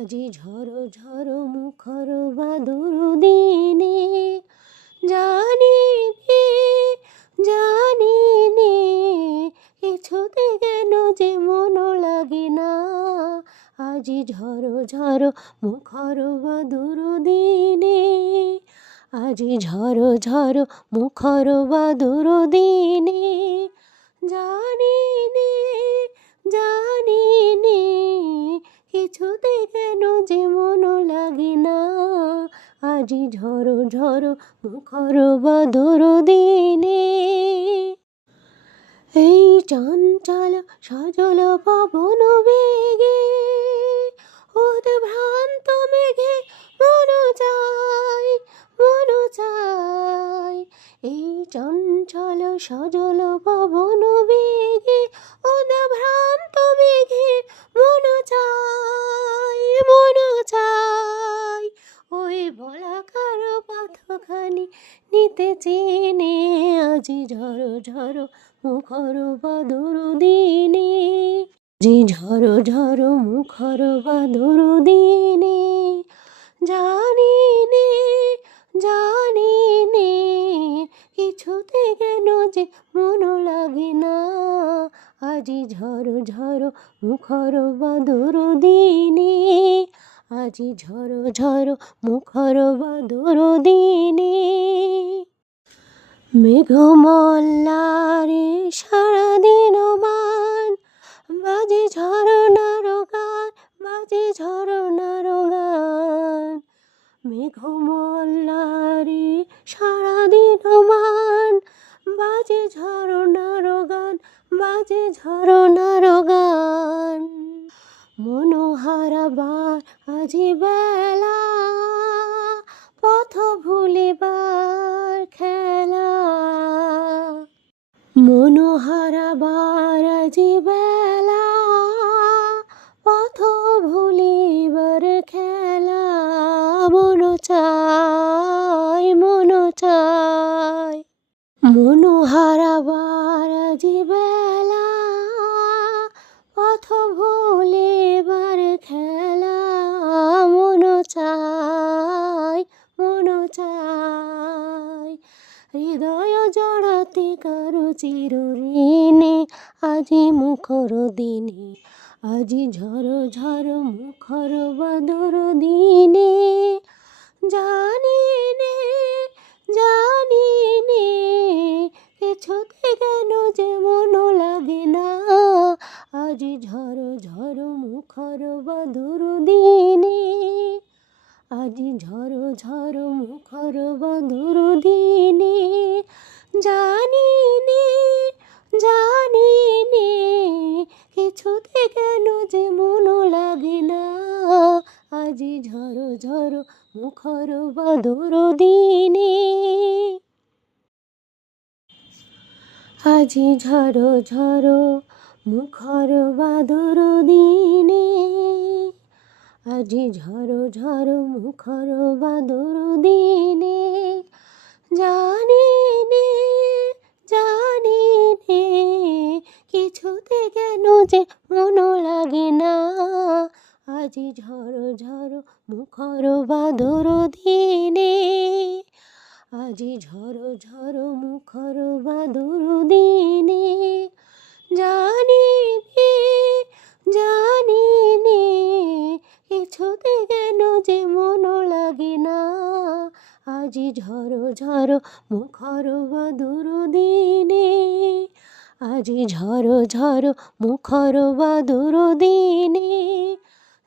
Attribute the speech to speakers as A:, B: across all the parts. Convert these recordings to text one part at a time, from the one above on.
A: আজি ঝড়ো ঝড়ো মুখর বাদর দিনে জানি নে জানি নে কিছুতে কেন যে মন লাগে না আজি ঝড়ো ঝড়ো মুখর বাদর দিনে আজি ঝড়ো ঝড়ো মুখর বাদর দিনে জানি নে জানি নে কিছুতে কেন যে মন লাগে না। আজি ঝড়ো ঝড়ো মুখর বাদর দিনে। এই চঞ্চল সজল পবন বেগে, উদ্ভ্রান্ত মেঘে মন চাই মন চাই। এই চঞ্চল সজল পবন নিতে চেনে, আজি ঝড়ো ঝড়ো মুখর বাদর দিনে। জি ঝড়ো ঝড়ো মুখর বাদর দিনে। জানি নে জানি নে কিছুতে কেন যে মন লাগে না। আজি ঝড়ো ঝড়ো মুখর বাদর দিনে। আজি ঝড়ো ঝড়ো মুখর বাদর দিনে। মেঘমল্লারে সারাদিন মান, বাজে ঝরনার গান, বাজে ঝরনার গান। মেঘমল্লারে সারাদিন মান, বাজে ঝরনার গান, বাজে ঝরনার গান। মনোহারাবার আজি বেলা পথ ভুলিবার খেলা। মনোহারাবার আজি বেলা জড়াতে কারও চিরঋণে, আজি মুখর দিনে, আজি ঝড় ঝড় মুখর বাদর দিনে। জানি নে জানি নে কিছুতে কেন যে মন লাগে না, আজি ঝড় ঝড় মুখর বাদর দিনে। আজি ঝড় ঝড় মুখর বাদর দিনে জানি নে জানি নে কিছুতে কেন যে মন লাগে না আজি ঝড় ঝড় মুখর বাদর দিনে। আজি ঝড় ঝড় মুখর বাদর দিনে। আজি ঝড় ঝড় মুখর বাদর দিনে। জানি ঝড় মুখর বাদর দিনে জানি নে জানি নে কিছুতে কেন যে মন লাগে না আজি ঝড় ঝড় মুখর বাদর দিনে আজি ঝড় ঝড় মুখর বাদর দিনে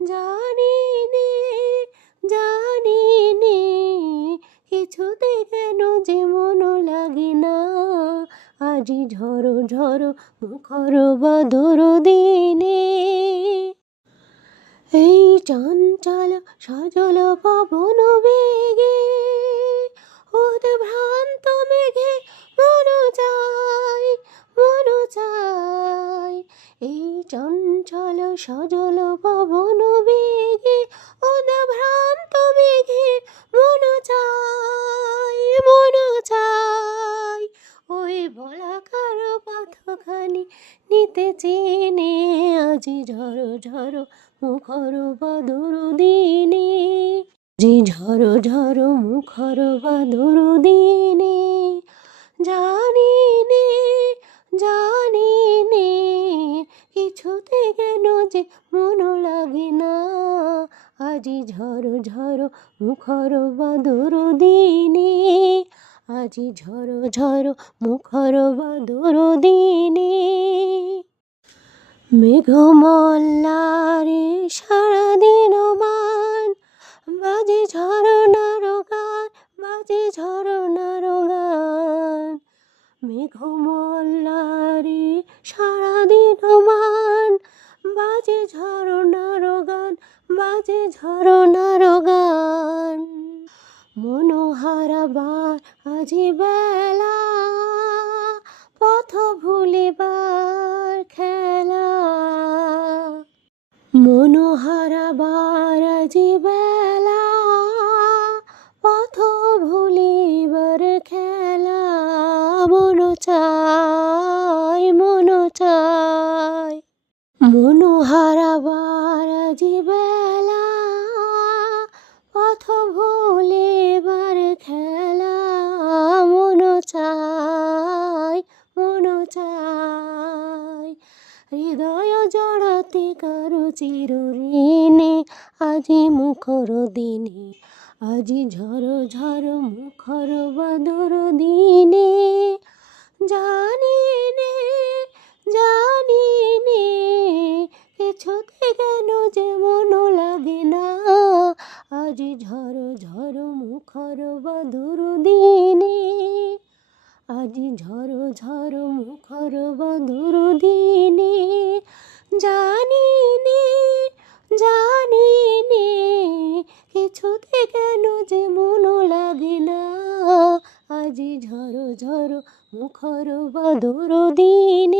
A: জানি নে জানি নে কিছুতে কেন যে মন লাগে না আজি ঝরো ঝরো মুখর বদর দিনে। এই চঞ্চল সজল পবন বেগে ভ্রান্ত মেঘে মন চাই মন চাই এই চঞ্চল সজল ঝড়ো মুখর বাদর দিনে। যে ঝড়ো ঝড়ো মুখর বাদর দিনে। জানি নে জানি নে কিছুতে কেন যে মন লাগে না। আজি ঝড়ো ঝড়ো মুখর বাদর দিনে, আজি ঝড়ো ঝড়ো মুখর বাদর দিনে। মেঘমল্লারে সারাদিন মান, বাজে ঝরনার গান, বাজে ঝরনার গান। মেঘমল্লারে সারাদিন মান, বাজে ঝরনার গান, বাজে ঝরনার গান। মনোহারাবার আজি বেলা, পথ ভুলিবার খেলা। মনোহরা আজি বেলা চিরঋণে আজি মুখর দিনে, আজি ঝড় ঝড় মুখর বাদর দিনে। জানি নে জানি নে কিছুতে কেন যে মন লাগে না, আজি ঝড় ঝড় মুখর বাদর দিনে। আজি ঝড় ঝড় মুখর বাদর দিনে জানি মুখর বদর দিনে